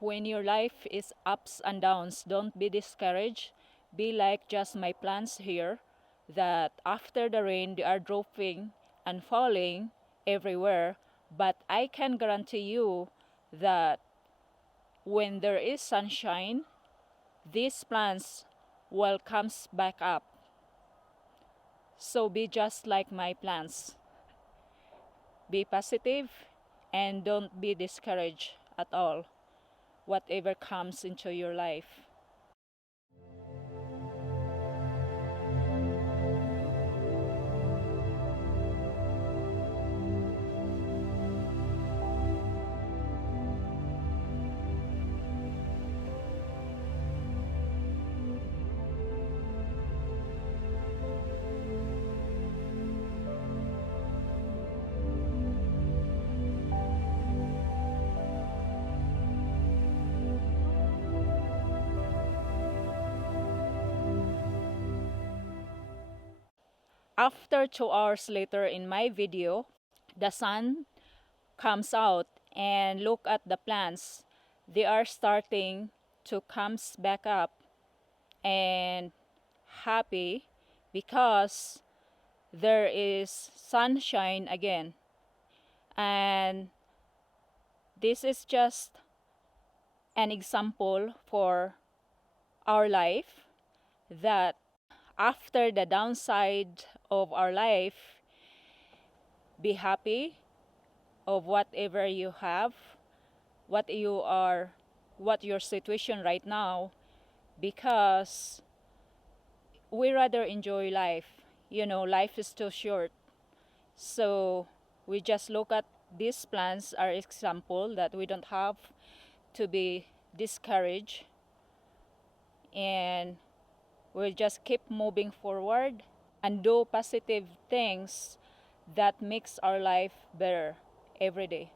When your life is ups and downs, don't be discouraged. Be like just my plants here, that after the rain they are dropping and falling everywhere. But I can guarantee you that when there is sunshine, these plants will comes back up. So be just like my plants. Be positive and don't be discouraged at all, whatever comes into your life. After 2 hours later in my video, the sun comes out and look at the plants. They are starting to comes back up and happy because there is sunshine again. And this is just an example for our life, that after the downside of our life, be happy of whatever you have, what you are, what your situation right now, because we rather enjoy life. You know, life is too short. So we just look at these plants are example that we don't have to be discouraged, and we'll just keep moving forward and do positive things that makes our life better every day.